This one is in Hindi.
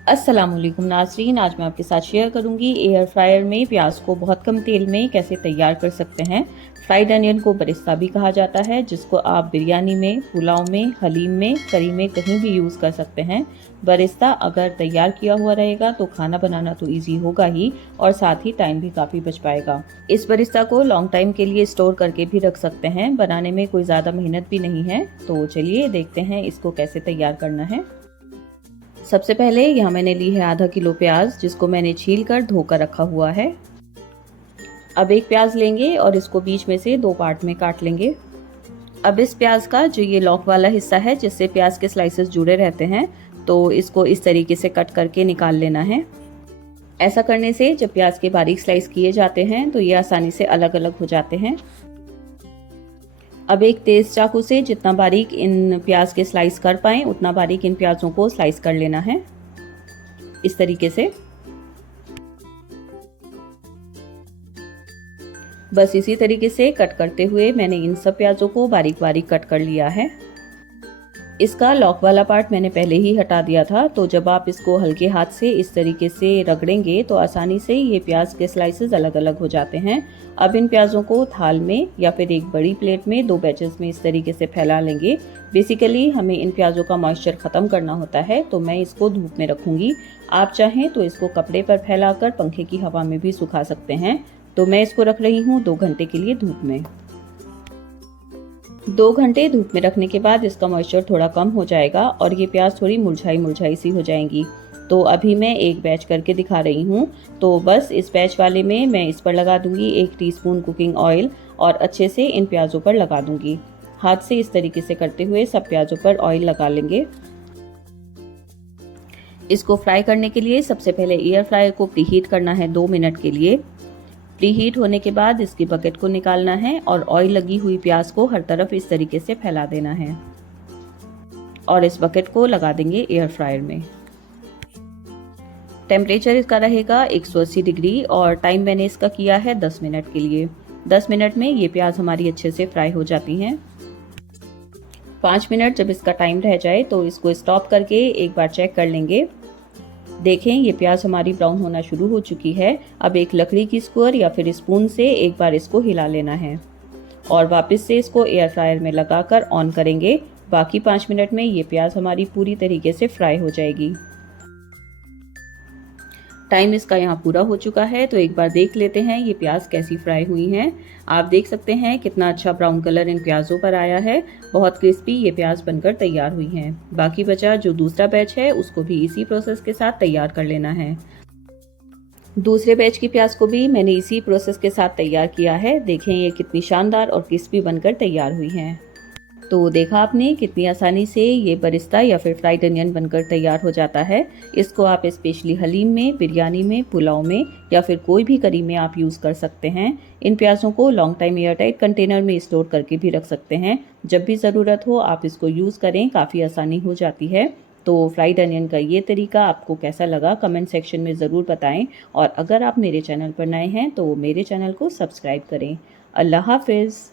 अस्सलामुअलैकुम नाज़रीन, आज मैं आपके साथ शेयर करूंगी एयर फ्रायर में प्याज को बहुत कम तेल में कैसे तैयार कर सकते हैं। फ्राइड अनियन को बरिस्ता भी कहा जाता है, जिसको आप बिरयानी में, पुलाव में, हलीम में, करी में कहीं भी यूज़ कर सकते हैं। बरिस्ता अगर तैयार किया हुआ रहेगा तो खाना बनाना तो ईजी होगा ही और साथ ही टाइम भी काफ़ी बच पाएगा। इस बरिस्ता को लॉन्ग टाइम के लिए स्टोर करके भी रख सकते हैं। बनाने में कोई ज़्यादा मेहनत भी नहीं है। तो चलिए देखते हैं इसको कैसे तैयार करना है। सबसे पहले यहाँ मैंने ली है आधा किलो प्याज, जिसको मैंने छील कर धोकर रखा हुआ है। अब एक प्याज लेंगे और इसको बीच में से दो पार्ट में काट लेंगे। अब इस प्याज का जो ये लॉक वाला हिस्सा है, जिससे प्याज के स्लाइसेस जुड़े रहते हैं, तो इसको इस तरीके से कट करके निकाल लेना है। ऐसा करने से जब प्याज के बारीक स्लाइस किए जाते हैं तो ये आसानी से अलग अलग हो जाते हैं। अब एक तेज चाकू से जितना बारीक इन प्याज के स्लाइस कर पाएं उतना बारीक इन प्याजों को स्लाइस कर लेना है, इस तरीके से। बस इसी तरीके से कट करते हुए मैंने इन सब प्याजों को बारीक बारीक कट कर लिया है। इसका लॉक वाला पार्ट मैंने पहले ही हटा दिया था, तो जब आप इसको हल्के हाथ से इस तरीके से रगड़ेंगे तो आसानी से ये प्याज के स्लाइसेस अलग अलग हो जाते हैं। अब इन प्याजों को थाल में या फिर एक बड़ी प्लेट में दो बैचेस में इस तरीके से फैला लेंगे। बेसिकली हमें इन प्याजों का मॉइस्चर ख़त्म करना होता है, तो मैं इसको धूप में रखूँगी। आप चाहें तो इसको कपड़े पर फैलाकर पंखे की हवा में भी सुखा सकते हैं। तो मैं इसको रख रही हूँ 2 घंटे के लिए धूप में। 2 घंटे धूप में रखने के बाद इसका मॉइस्चर थोड़ा कम हो जाएगा और ये प्याज थोड़ी मुरझाई मुरझाई सी हो जाएंगी। तो अभी मैं एक बैच करके दिखा रही हूँ। तो बस इस बैच वाले में मैं इस पर लगा दूंगी 1 टीस्पून कुकिंग ऑयल और अच्छे से इन प्याज़ों पर लगा दूंगी। हाथ से इस तरीके से करते हुए सब प्याज़ों पर ऑयल लगा लेंगे। इसको फ्राई करने के लिए सबसे पहले एयर फ्रायर को प्रीहीट करना है 2 मिनट के लिए। प्रीहीट होने के बाद इसकी बकेट को निकालना है और ऑयल लगी हुई प्याज को हर तरफ इस तरीके से फैला देना है और इस बकेट को लगा देंगे एयर फ्रायर में। टेम्परेचर इसका रहेगा 180 डिग्री और टाइम मैंने इसका किया है 10 मिनट के लिए। 10 मिनट में ये प्याज हमारी अच्छे से फ्राई हो जाती हैं। 5 मिनट जब इसका टाइम रह जाए तो इसको स्टॉप करके एक बार चेक कर लेंगे। देखें ये प्याज हमारी ब्राउन होना शुरू हो चुकी है। अब एक लकड़ी की स्क्वायर या फिर स्पून से एक बार इसको हिला लेना है और वापस से इसको एयर फ्रायर में लगाकर ऑन करेंगे। बाकी 5 मिनट में ये प्याज हमारी पूरी तरीके से फ्राई हो जाएगी। टाइम इसका यहाँ पूरा हो चुका है, तो एक बार देख लेते हैं ये प्याज कैसी फ्राई हुई हैं। आप देख सकते हैं कितना अच्छा ब्राउन कलर इन प्याज़ों पर आया है। बहुत क्रिस्पी ये प्याज बनकर तैयार हुई हैं। बाकी बचा जो दूसरा बैच है उसको भी इसी प्रोसेस के साथ तैयार कर लेना है। दूसरे बैच की प्याज को भी मैंने इसी प्रोसेस के साथ तैयार किया है। देखें ये कितनी शानदार और क्रिस्पी बनकर तैयार हुई हैं। तो देखा आपने कितनी आसानी से ये बरिस्ता या फिर फ्राइड अनियन बनकर तैयार हो जाता है। इसको आप स्पेशली हलीम में, बिरयानी में, पुलाव में या फिर कोई भी करी में आप यूज़ कर सकते हैं। इन प्याज़ों को लॉन्ग टाइम एयरटाइट कंटेनर में स्टोर करके भी रख सकते हैं। जब भी ज़रूरत हो आप इसको यूज़ करें, काफ़ी आसानी हो जाती है। तो फ्राइड अनियन का ये तरीका आपको कैसा लगा कमेंट सेक्शन में ज़रूर बताएं और अगर आप मेरे चैनल पर नए हैं तो मेरे चैनल को सब्सक्राइब करें। अल्लाह हाफिज़।